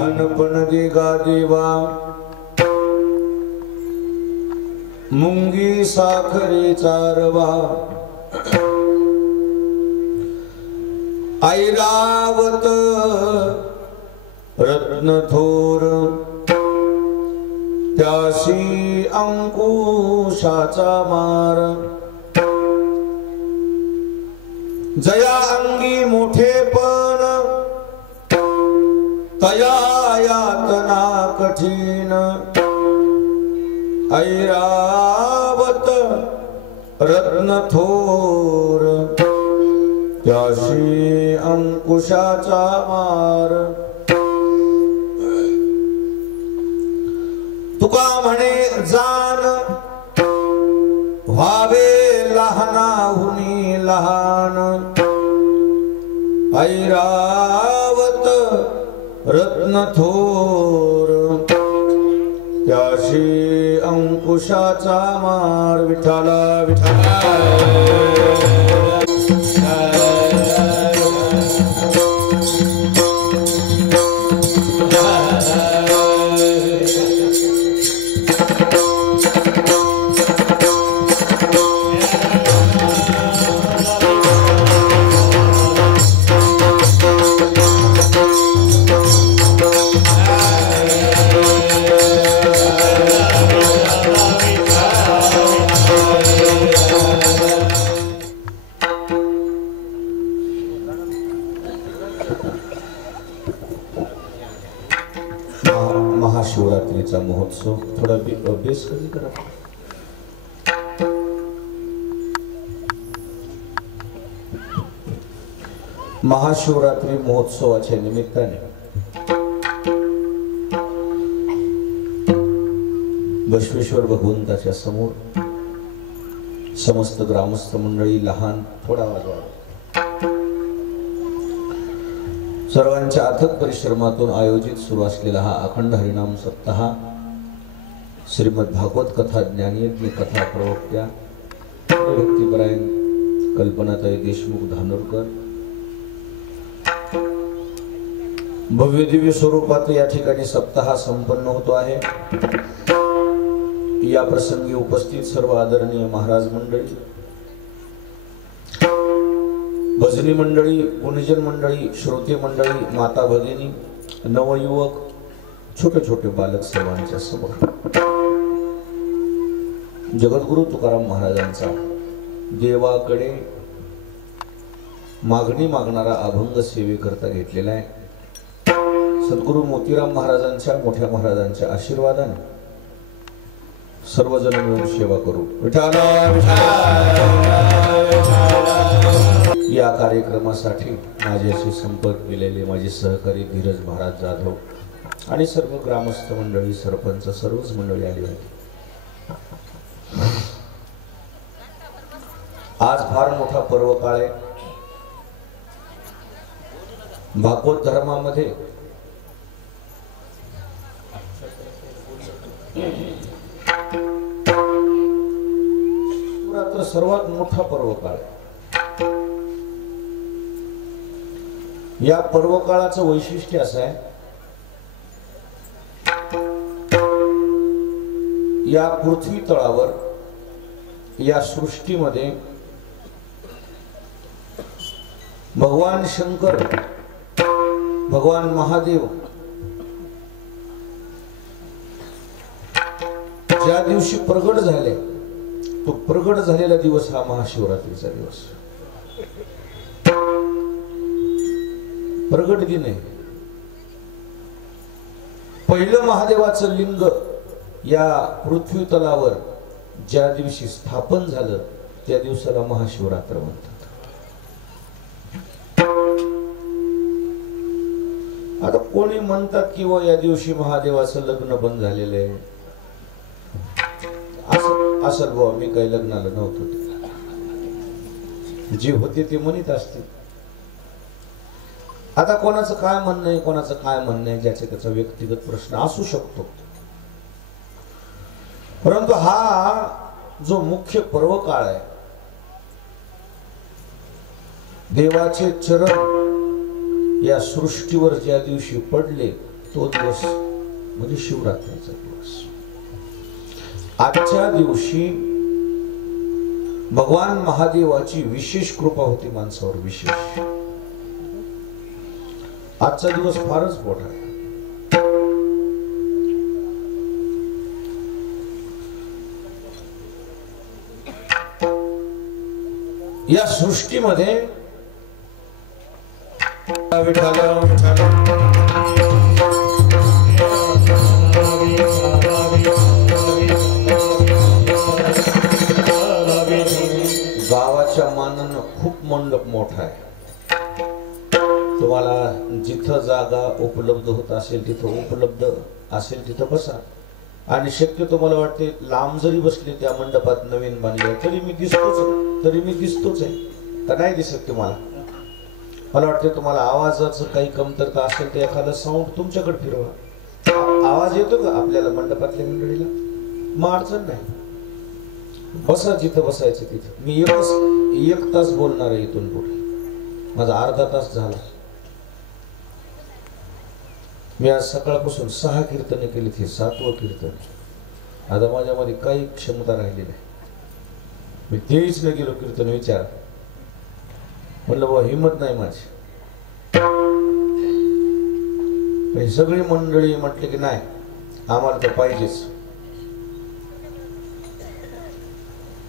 लहानपण गे गा देवा मुंगी साखरे चारवा ऐरावत रत्नथोर त्याशी अंकुशाचा मार जया अंगी मोठेपण तया यातना कठीण ऐरावत रत्नथोर त्याशी अंकुशाचा मार तुका म्हणे जाण व्हावे लहानाहुनी लहान ऐरावत रत्नथोर त्याशी अंकुशाचा मार विठ्ठला विठ्ठला महाशिवरात्रीचा महोत्सव थोडा अभ्यास कमी करा। महाशिवरात्री महोत्सवाच्या निमित्ताने बसवेश्वर भगवंताच्या समोर समस्त ग्रामस्थ मंडळी लहान थोडा वाजवा सर्वांच्या अथक परिश्रमातून आयोजित सुरू असलेला हा अखंड हरिनाम सप्ताह श्रीमद भागवत कथा ज्ञानयज्ञ कथा प्रवक्त्या भक्तिपरायण कल्पनाताई देशमुख धानोरकर भव्य दिव्य स्वरूपात या ठिकाणी सप्ताह संपन्न होतो आहे। या प्रसंगी उपस्थित सर्व आदरणीय महाराज मंडळी, भजनी मंडळी, गुणजन मंडळी, श्रोते मंडळी, माता भगिनी, नवयुवक, छोटे छोटे बालक सर्वांच्या समोर जगद्गुरु तुकाराम महाराजांचा देवाकडे मागणी मागणारा अभंग सेवेकरता घेतलेला आहे। सद्गुरु मोतीराम महाराजांच्या मोठ्या महाराजांच्या आशीर्वादाने सर्वजण मिळून सेवा करू। विठ्ठला या कार्यक्रमासाठी माझ्याशी संपर्क केलेले माझे सहकारी धीरज महाराज जाधव आणि सर्व ग्रामस्थ मंडळी, सरपंच, सर्वच मंडळी आली होती। आज फार मोठा पर्व काळ आहे। भागवत धर्मामध्ये शिवरात्र सर्वात मोठा पर्व काळ आहे। या पर्व काळाचं वैशिष्ट्य असं आहे, या पृथ्वी तळावर या सृष्टीमध्ये भगवान शंकर, भगवान महादेव ज्या दिवशी प्रगट झाले तो प्रगट झालेला दिवस हा महाशिवरात्रीचा दिवस। प्रगट दिन आहे। पहिलं महादेवाचं लिंग या पृथ्वी तलावर ज्या दिवशी स्थापन झालं त्या दिवसाला महाशिवरात्र म्हणतात। आता कोणी म्हणतात की व या दिवशी महादेवाचं लग्न पण झालेलं आहे, असं बुवा मी काही लग्नाला नव्हतो, जे होते ते म्हणत असतील। आता कोणाचं काय म्हणणं आहे, कोणाचं काय म्हणणं आहे, ज्याचा त्याचा व्यक्तिगत प्रश्न असू शकतो, परंतु हा जो मुख्य पर्व काळ आहे, देवाचे चरण या सृष्टीवर ज्या दिवशी पडले तो दिवस म्हणजे शिवरात्रीचा दिवस. आजच्या दिवशी भगवान महादेवाची विशेष कृपा होती माणसावर, विशेष. आजचा दिवस फारच मोठा आहे. या सृष्टीमध्ये गावाच्या मानानं खूप मंडप मोठा आहे. तुम्हाला जिथं जागा उपलब्ध होत असेल तिथं उपलब्ध असेल तिथं बसा. आणि शक्यतो मला वाटते लांब जरी बसले त्या मंडपात नवीन बांधले तरी मी दिसतोच आहे का नाही दिसत तुम्हाला? मला वाटते तुम्हाला आवाजाचं काही कमतरता असेल तर एखादा साऊंड तुमच्याकडे फिरवा. आवाज येतो का आपल्याला मंडपातल्या मंडळीला? मग अडचण नाही, बसा जिथं बसायचं तिथं. मी एक तास बोलणार आहे इथून पुढे. माझा अर्धा तास झाला. मी आज सकाळपासून 6 कीर्तने केली, ती 7वं कीर्तन. आता माझ्यामध्ये काही क्षमता राहिली नाही. मी तेच न गेलो कीर्तन विचार, म्हणलं बाबा हिंमत नाही माझी. सगळी मंडळी म्हटले की नाही आम्हाला तर पाहिजेच.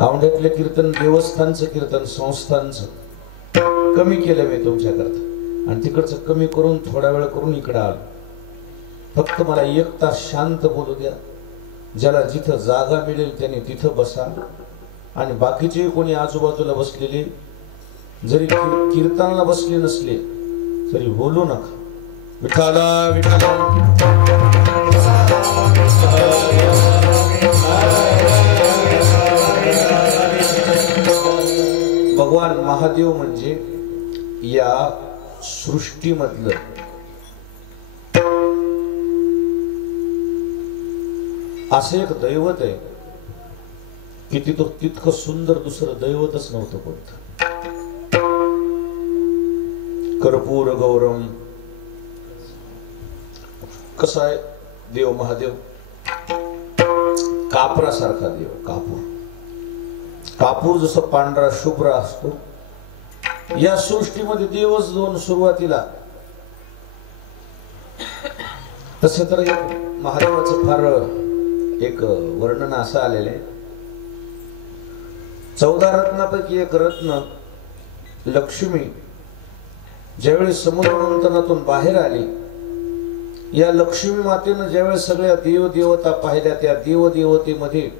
औंढ्यातले कीर्तन, देवस्थानचं कीर्तन, संस्थांचं कमी केलं मी तुमच्याकरता, आणि तिकडचं कमी करून थोडा वेळ करून इकडं आलो. फक्त मला 1 तास शांत बोलू द्या. ज्याला जिथं जागा मिळेल त्याने तिथं बसा. आणि बाकीचे कोणी आजूबाजूला बसलेले जरी कीर्तनाला बसले नसले तरी बोलू नका. विठाला विठाला भगवान महादेव म्हणजे या सृष्टीमधलं असं एक दैवत आहे की तितकं सुंदर दुसरं दैवतच नव्हतं कोणतं. कर्पूर गौरम. कसा आहे देव महादेव? कापरासारखा देव. कापूर जसं पांढरा शुभ्र असतो, या सृष्टीमध्ये देवच दोन सुरुवातीला. तसं तर एक महादेवाचं फार एक वर्णन असं आलेलं आहे. 14 रत्नापैकी एक रत्न लक्ष्मी ज्यावेळी समुद्र मंथनातून बाहेर आली, या लक्ष्मी मातेनं ज्यावेळेस सगळ्या देवदेवता पाहिल्या, त्या देवदेवतेमध्ये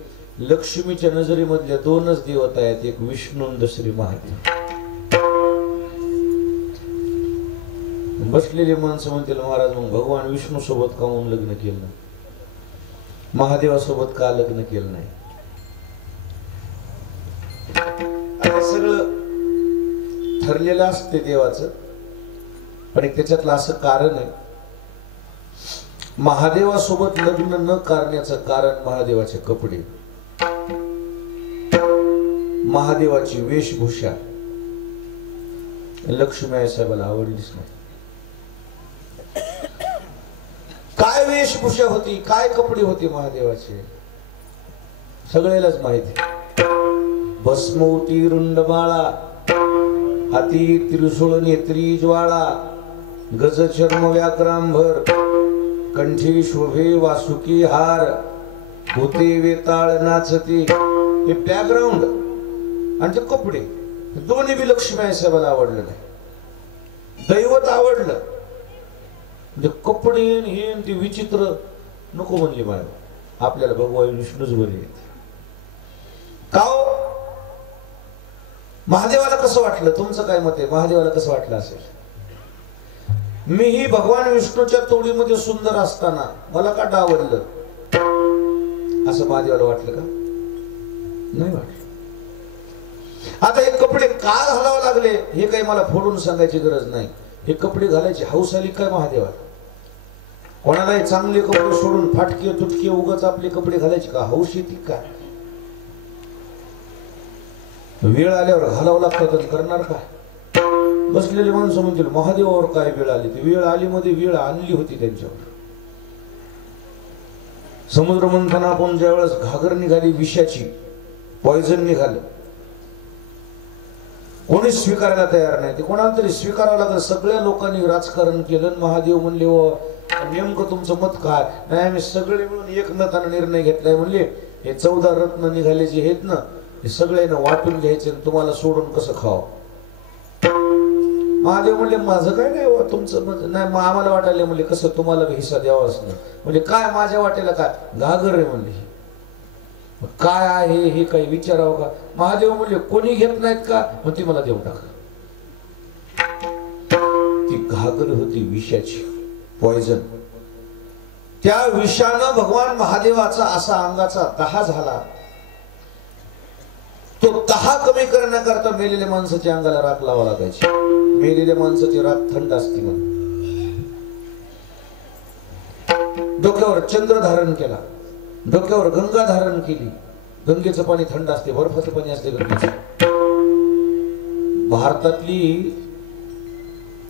लक्ष्मीच्या नजरेमधल्या 2च देवता आहेत, एक विष्णू आणि दुसरी महादेव. बसलेली माणसं म्हणतील महाराज मग भगवान विष्णू सोबत का म्हणून लग्न केलं नाही, महादेवासोबत का लग्न केलं नाही? सगळं ठरलेलं असते देवाचं, पण एक त्याच्यातलं असं कारण आहे. महादेवासोबत लग्न न करण्याचं कारण महादेवाचे कपडे, महादेवाची वेशभूषा लक्ष्मी साहेबाला आवडलीच नाही. काय वेशभूषा होती, काय कपडे होते महादेवाचे सगळ्यालाच माहिती. भस्मवती रुंड बाळा, हाती त्रिशूळ नेत्री ज्वाळा, गज चर्म व्याक्रांभर, कंठी शोभे वासुकी हार, होते वेताळ नाचते. हे बॅकग्राऊंड आणि ते कपडे दोन्ही बी लक्ष्मी साहेबाला आवडलं नाही. दैवत आवडलं, म्हणजे कपडे हे ते विचित्र नको म्हणले. बाळा आपल्याला भगवान विष्णूच बरे आहेत. का हो? महादेवाला कसं वाटलं? तुमचं काय मत आहे? महादेवाला कसं वाटलं असेल? मीही भगवान विष्णूच्या तोडीमध्ये सुंदर असताना मला का डावललं असं महादेवाला वाटलं का? नाही वाटलं. आता हे कपडे का घालावे लागले हे काही मला फोडून सांगायची गरज नाही. हे कपडे घालायची हौस आली काय महादेवाला? कोणालाही चांगले कपडे सोडून फाटके तुटके उगाच आपले कपडे घालायचे का हौस येते का? वेळ आल्यावर घालावं लागतं तर करणार काय? बसलेले माणसं म्हणतील महादेवावर काय वेळ आली? ती वेळ आली मध्ये वेळ आणली होती त्यांच्यावर. समुद्र मंथनातून ज्यावेळेस घागर निघाली विषाची, पॉइझन निघालं, कोणीच स्वीकारायला तयार नाही. ते कोणाला तरी स्वीकारावं लागलं. सगळ्या लोकांनी राजकारण केलं. महादेव म्हणले हो नेमकं तुमचं मत काय? नाही आम्ही सगळे मिळून एकमताने निर्णय घेतलाय. म्हणले हे 14 रत्न निघाले जे आहेत ना, हे सगळ्यांना वाटून घ्यायचे, तुम्हाला सोडून कसं खाव. महादेव म्हणले माझं काय नाही, तुमचं नाही. मग आम्हाला वाटायला म्हणले कसं तुम्हाला हिस्सा द्यावाच नाही. म्हणजे काय माझ्या वाटेला काय? घागर आहे म्हणले. काय आहे हे काही विचारावं का? महादेव म्हणले कोणी घेत नाहीत का? मग ती मला देऊ टाका. ती घागर होती विषाची, पॉइझन. त्या विषानं भगवान महादेवाचा असा अंगाचा तहा झाला. तो तहा कमी करण्याकरता मेलेल्या माणसाच्या अंगाला राख लावा लागायची. मेलेल्या माणसाची राख थंड असते म्हणून. डोक्यावर चंद्र धारण केला, डोक्यावर गंगा धारण केली. गंगेचं पाणी थंड असते, बर्फाचं पाणी असते गंगेचं. भारतातली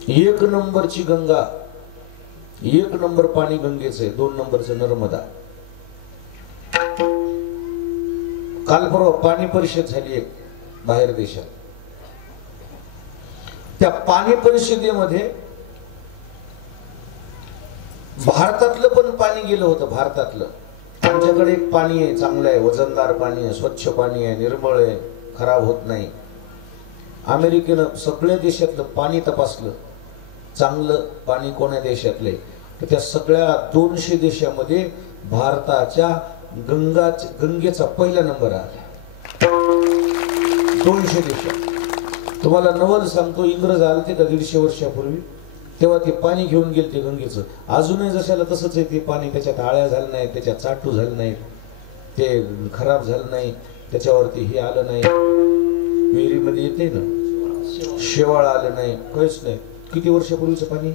1 नंबरची गंगा, 1 नंबर पाणी गंगेचं आहे, 2 नंबरचं नर्मदा. काल परवा पाणी परिषद झाली एक बाहेर देशात. त्या पाणी परिषदेमध्ये भारतातलं पण पाणी गेलं होतं. भारतातलं आमच्याकडे एक पाणी आहे, चांगलं आहे, वजनदार पाणी आहे, स्वच्छ पाणी आहे, निर्मळ आहे, खराब होत नाही. अमेरिकेनं सगळ्या देशातलं पाणी तपासलं, चांगलं पाणी कोण्या देशातले, तर त्या सगळ्या 200 देशामध्ये भारताच्या गंगेचा पहिला नंबर आला. 200 देशात. तुम्हाला नवल सांगतो, इंग्रज आलते का 150 वर्षापूर्वी, तेव्हा ते पाणी घेऊन गेले ते गंगेचं. अजूनही जशाला तसंच आहे ते पाणी. त्याच्यात आळ्या झालं नाही, त्याच्यात चाटू झालं नाही, ते खराब झालं नाही, त्याच्यावरती हे आलं नाही, विहिरीमध्ये येते ना शेवाळ आलं नाही, काहीच नाही. किती वर्षापूर्वीचं पाणी?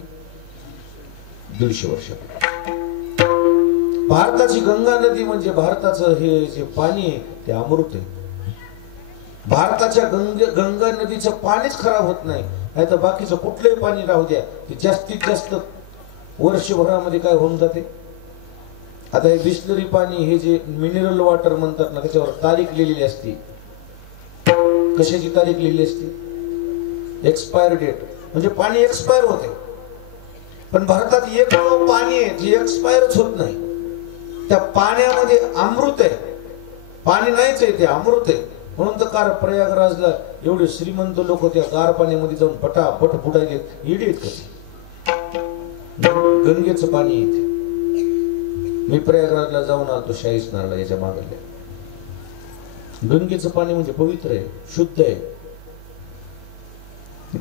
150 वर्षापूर्वी. भारताची गंगा नदी म्हणजे भारताचं हे जे पाणी आहे ते अमृत आहे. भारताच्या गंगा नदीचं पाणीच खराब होत नाही. नाही तर बाकीचं कुठलंही पाणी राहू द्या, ते जास्तीत जास्त वर्षभरामध्ये काय होऊन जाते. आता हे बिस्लरी पाणी, हे जे मिनरल वॉटर म्हणतात ना, त्याच्यावर तारीख लिहिलेली असते. कशाची तारीख लिहिली असते? Expire date. म्हणजे पाणी एक्सपायर होते. पण भारतात एक पाणी आहे जे एक्सपायरच होत नाही. त्या पाण्यामध्ये अमृत आहे. पाणी नाहीच आहे, ते अमृत आहे. म्हणून तर कार प्रयागराजला एवढे श्रीमंत लोक त्या गार पाण्यामध्ये जाऊन पटापट बुडायले. इडीत कसे गंगेचं पाणी येते. मी प्रयागराजला जाऊन आलो शाही स्नानाला, याच्या मागल्या. गंगेचं पाणी म्हणजे पवित्र आहे, शुद्ध आहे.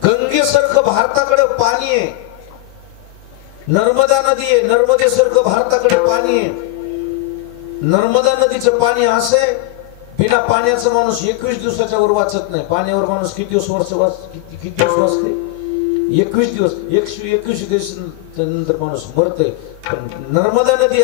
गंगेसारखं भारताकडे पाणी आहे. नर्मदा नदी आहे, नर्मदेसारखं भारताकडे पाणी आहे. नर्मदा नदीचं पाणी असे, बिना पाण्याचं माणूस 21 दिवसाच्या वर वाचत नाही. पाण्यावर माणूस किती दिवस किती दिवस वाचते? 21 दिवस. 21 दिवस नंतर माणूस मरतोय. पण नर्मदा नदी